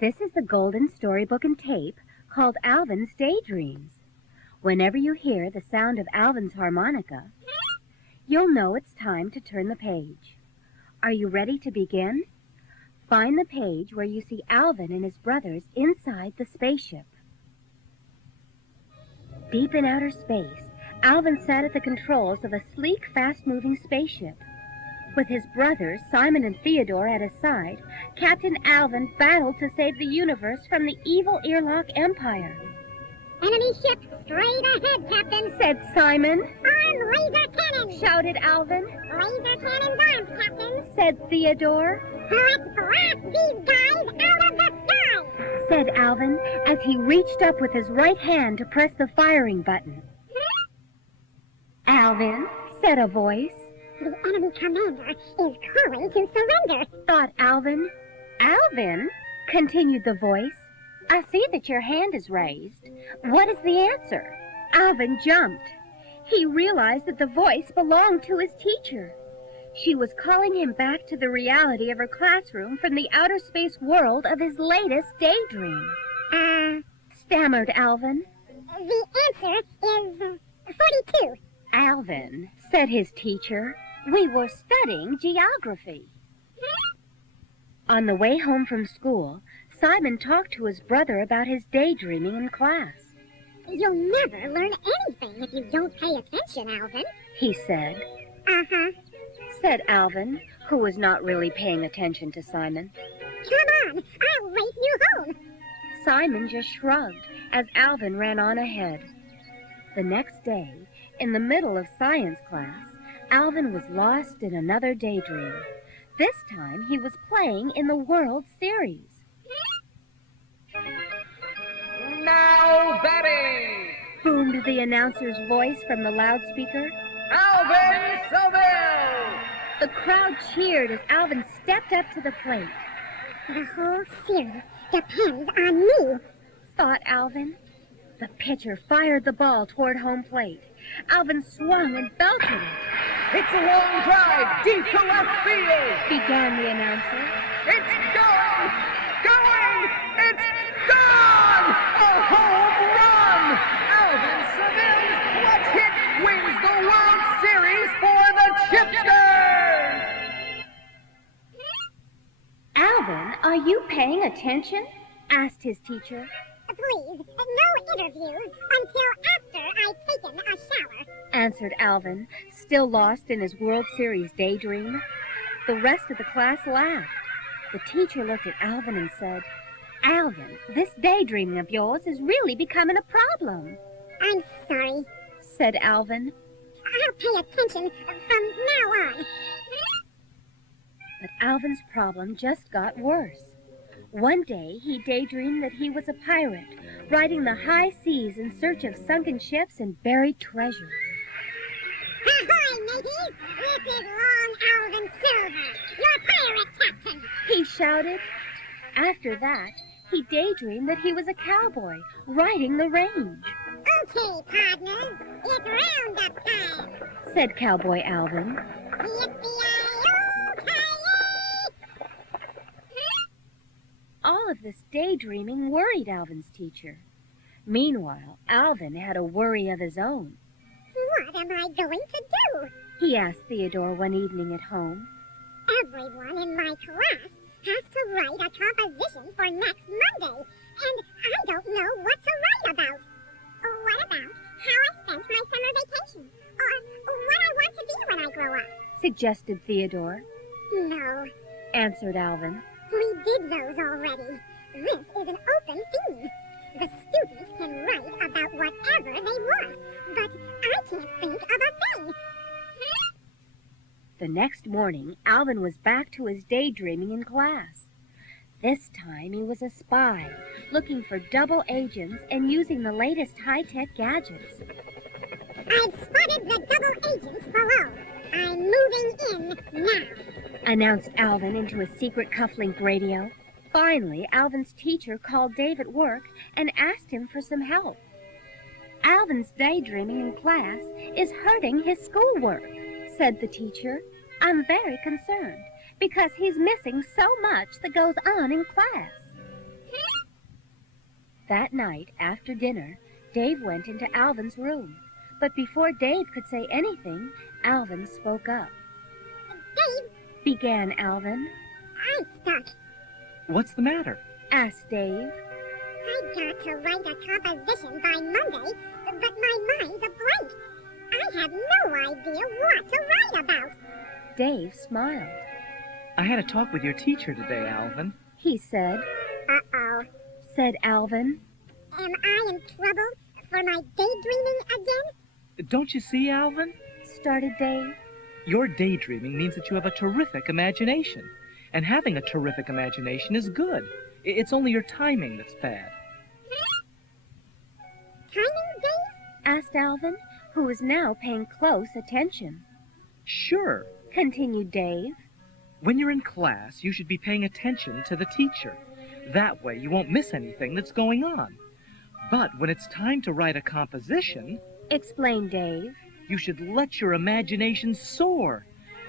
This is the golden storybook and tape called Alvin's Daydreams. Whenever you hear the sound of Alvin's harmonica, you'll know it's time to turn the page. Are you ready to begin? Find the page where you see Alvin and his brothers inside the spaceship. Deep in outer space, Alvin sat at the controls of a sleek, fast-moving spaceship. With his brothers, Simon and Theodore, at his side, Captain Alvin battled to save the universe from the evil Earlock Empire. Enemy ship straight ahead, Captain, said Simon. Arm laser cannon, shouted Alvin. Laser cannons armed, Captain, said Theodore. Let's blast these guys out of the sky, said Alvin as he reached up with his right hand to press the firing button. Alvin, said a voice. The enemy commander is calling to surrender, thought Alvin. Alvin, continued the voice, I see that your hand is raised. What is the answer? Alvin jumped. He realized that the voice belonged to his teacher. She was calling him back to the reality of her classroom from the outer space world of his latest daydream. Stammered Alvin. The answer is 42. Alvin, said his teacher, we were studying geography. On the way home from school, Simon talked to his brother about his daydreaming in class. You'll never learn anything if you don't pay attention, Alvin, he said. Said Alvin, who was not really paying attention to Simon. Come on, I'll race you home. Simon just shrugged as Alvin ran on ahead. The next day, in the middle of science class, Alvin was lost in another daydream. This time he was playing in the World Series. Now batting! Boomed the announcer's voice from the loudspeaker. Alvin Seville! The crowd cheered as Alvin stepped up to the plate. The whole series depends on me, thought Alvin. The pitcher fired the ball toward home plate. Alvin swung and belted it. It's a long drive, deep to left field, began the announcer. It's going! It's gone! A home run! Alvin Seville's clutch hit wins the World Series for the Chipsters! Alvin, are you paying attention? Asked his teacher. Please, no interviews until after I've taken a shower, answered Alvin, still lost in his World Series daydream. The rest of the class laughed. The teacher looked at Alvin and said, Alvin, this daydreaming of yours is really becoming a problem. I'm sorry, said Alvin. I'll pay attention from now on. But Alvin's problem just got worse. One day, he daydreamed that he was a pirate, riding the high seas in search of sunken ships and buried treasure. Ahoy, mateys! This is Long Alvin Silver, your pirate captain! He shouted. After that, he daydreamed that he was a cowboy, riding the range. Okay, partners, it's roundup time, said Cowboy Alvin. All of this daydreaming worried Alvin's teacher. Meanwhile, Alvin had a worry of his own. What am I going to do? He asked Theodore one evening at home. Everyone in my class has to write a composition for next Monday, and I don't know what to write about. What about how I spent my summer vacation? Or what I want to be when I grow up? Suggested Theodore. No, answered Alvin. We did those already. This is an open theme. The students can write about whatever they want, but I can't think of a thing. The next morning, Alvin was back to his daydreaming in class. This time he was a spy, looking for double agents and using the latest high-tech gadgets. I've spotted the double agents below. I'm moving in now, announced Alvin into his secret cufflink radio. Finally, Alvin's teacher called Dave at work and asked him for some help. Alvin's daydreaming in class is hurting his schoolwork, said the teacher. I'm very concerned because he's missing so much that goes on in class. That night, after dinner, Dave went into Alvin's room. But before Dave could say anything, Alvin spoke up. Dave, Began Alvin. I'm stuck. What's the matter? Asked Dave. I got to write a composition by Monday, but my mind's a blank. I have no idea what to write about. Dave smiled. I had a talk with your teacher today, Alvin. He said. Uh-oh. Said Alvin. Am I in trouble for my daydreaming again? Don't you see, Alvin? Started Dave. Your daydreaming means that you have a terrific imagination. And having a terrific imagination is good. It's only your timing that's bad. Timing, Dave? Asked Alvin, who was now paying close attention. Sure. Continued Dave. When you're in class, you should be paying attention to the teacher. That way you won't miss anything that's going on. But when it's time to write a composition, Explained Dave. you should let your imagination soar.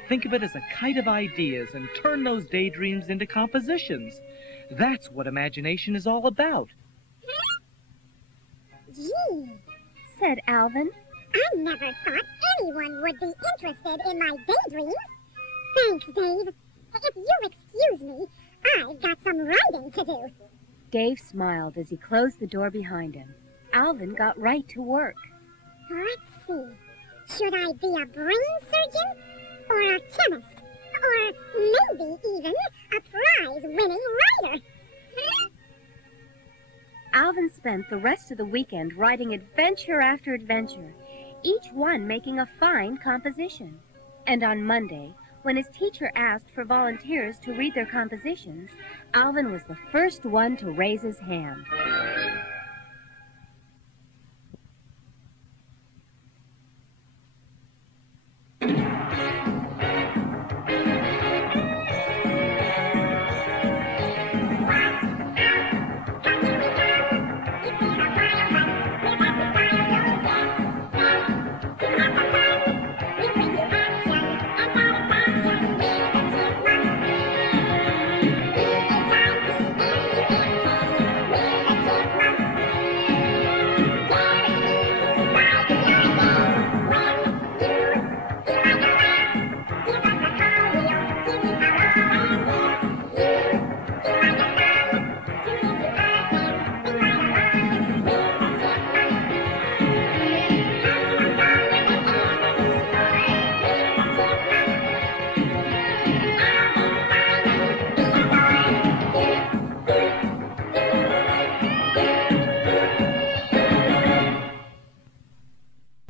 Think of it as a kite of ideas and turn those daydreams into compositions. That's what imagination is all about. Gee, Said Alvin. I never thought anyone would be interested in my daydreams. Thanks, Dave. If you'll excuse me, I've got some writing to do. Dave smiled as he closed the door behind him. Alvin got right to work. Let's see. Should I be a brain surgeon? Or a chemist? Or maybe even a prize-winning writer? Alvin spent the rest of the weekend writing adventure after adventure, each one making a fine composition. And on Monday, when his teacher asked for volunteers to read their compositions, Alvin was the first one to raise his hand.